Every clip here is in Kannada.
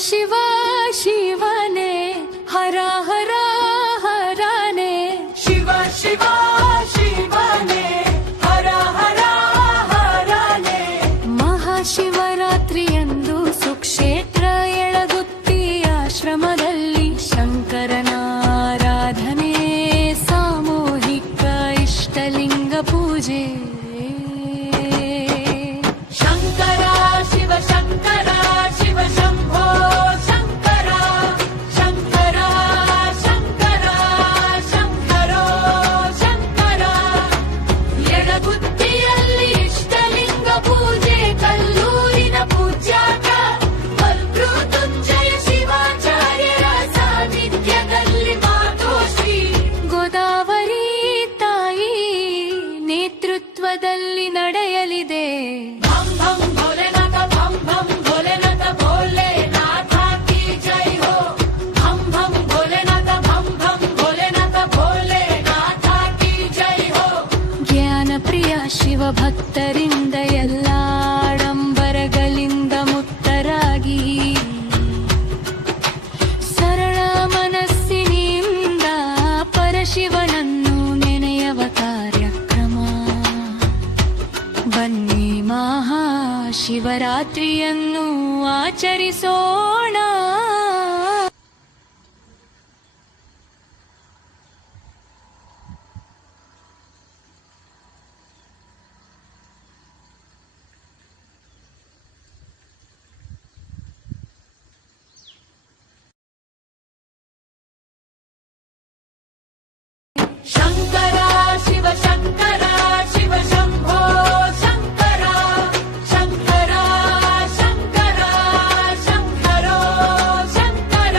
ಶಿವ ಶಿವನೇ ಹರ ಹರ ಹರನೇ ಶಿವ ಶಿವ ಶಿವನೇ ಹರ ಹರ ಹರನೇ ಮಹಾಶಿವರಾತ್ರಿಯಂದು ಸುಕ್ಷೇತ್ರ ಎಳಗುತ್ತಿ ಆಶ್ರಮದಲ್ಲಿ ಶಂಕರನ ಆರಾಧನೆ ಸಾಮೂಹಿಕ ಇಷ್ಟಲಿಂಗ ಪೂಜೆ ಶಂಕರ ಶಿವ ಶಂಕರ ಶಿವ ಶಂಭೋ ಶಂಕರ ಶಂಕರ ಶಂಕರ ಶಂಕರೋ ಶಂಕರ ಎಡಗುತ್ತಿಯಲ್ಲಿ ಇಷ್ಟಲಿಂಗ ಪೂಜೆ ಕಲ್ಲೂರಿನ ಪೂಜ್ಯಾಕ ಮೃತ್ಯುಂಜಯ ಶಿವಾಚಾರ್ಯರ ಸಾನ್ನಿಧ್ಯದಲ್ಲಿ ಮಾತೋಶ್ರೀ ಗೋದಾವರಿ ತಾಯಿ ನೇತೃತ್ವದಲ್ಲಿ ನಡೆಯಲಿದೆ ಭಂ ಭಂ ಭೋಲೆನಾಥ ಭಂ ಭಂ ಭೋಲೆನಾಥ ಭೋಲೆನಾಥ ಕಿ ಜೈ ಹೋ ಭಂ ಭಂ ಭೋಲೆನಾಥ ಭಂ ಭಂ ಭೋಲೆನಾಥ ಭೋಲೆನಾಥ ಕಿ ಜೈ ಹೋ ಜ್ಞಾನ ಪ್ರಿಯ ಶಿವ ಭಕ್ತರಿಂದ ಎಲ್ಲ ಆಡಂಬರಗಳಿಂದ ಮುಕ್ತರಾಗಿ ಸರಳ ಮನಸ್ಸಿನಿಂದ ಪರಶಿವನನ್ನು ನೆನೆಯುವ ಕಾರ್ಯಕ್ರಮ ಬನ್ನಿ ಮಹಾಶಿವರಾತ್ರಿಯನ್ನು ಆಚರಿಸೋಣ. ಶಂಕರ ಶಿವ ಶಂಕರ ಶಿವ ಶಂಭೋ ಶಂಕರ ಶಂಕರ ಶಂಕರ ಶಂಕರೋ ಶಂಕರ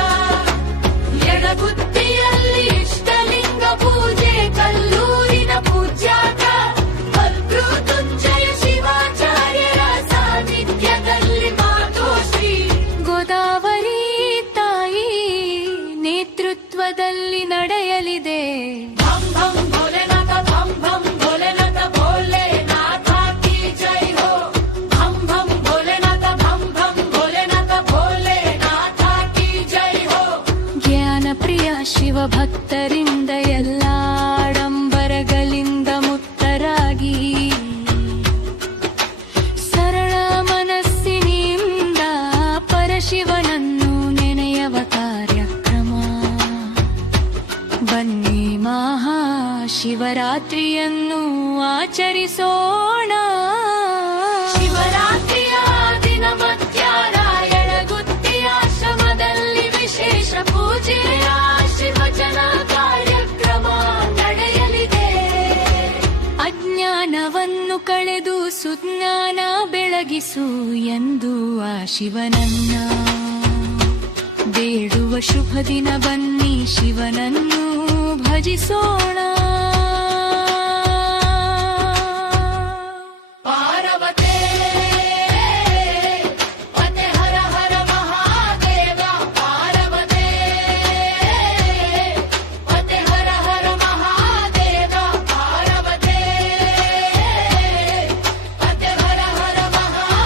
ಎಡಗುತ್ತಿಯಲ್ಲಿ ಇಷ್ಟಲಿಂಗ ಪೂಜೆ ಕಲ್ಲೂರಿನ ಪೂಜ್ಯಾಕ ಮೃತ್ಯುಂಜಯ ಶಿವಾಚಾರ್ಯರ ಸಾನ್ನಿಧ್ಯದಲ್ಲಿ ಮಾತೋಶ್ರೀ ಗೋದಾವರಿ ತಾಯಿ ನೇತೃತ್ವದಲ್ಲಿ ನಡೆಯಲಿದೆ ಭಂ ಭಂ ಭೋಲೆನಾಥ ಭಂ ಭಂ ಭೋಲೆನಾಥ ಭೋಲೆನಾಥ ಕಿ ಜೈ ಹೋ ಭಂ ಭಂ ಭೋಲೆನಾಥ ಭಂ ಭಂ ಭೋಲೆನಾಥ ಭೋಲೆನಾಥ ಕಿ ಜೈ ಹೋ ಜ್ಞಾನ ಪ್ರಿಯ ಶಿವ ಭಕ್ತರಿಂದ ಎಲ್ಲ ಆಡಂಬರಗಳಿಂದ ಮುಕ್ತರಾಗಿ ಸರಳ ಮನಸ್ಸಿನಿಂದ ಪರಶಿವನನ್ನು ನೆನೆಯುವ ಕಾರ್ಯಕ್ರಮ ಬನ್ನಿ ಮಹಾಶಿವರಾತ್ರಿಯನ್ನು ಆಚರಿಸೋಣ. ಶಿವರಾತ್ರಿಯ ದಿನ ಮಧ್ಯಾಹ್ನ ಎಳಗುತ್ತಿ ಆಶ್ರಮದಲ್ಲಿ ವಿಶೇಷ ಪೂಜೆಯ ಶಿವಜನ ಕಾರ್ಯಕ್ರಮ ನಡೆಯಲಿದೆ. ಅಜ್ಞಾನವನ್ನು ಕಳೆದು ಸುಜ್ಞಾನ ಬೆಳಗಿಸು ಎಂದು ಆ ಶಿವನನ್ನ ಬೇಡುವ ಶುಭ ದಿನ ಬನ್ನಿ ಶಿವನನ್ನು ಭಜಿಸೋಣ.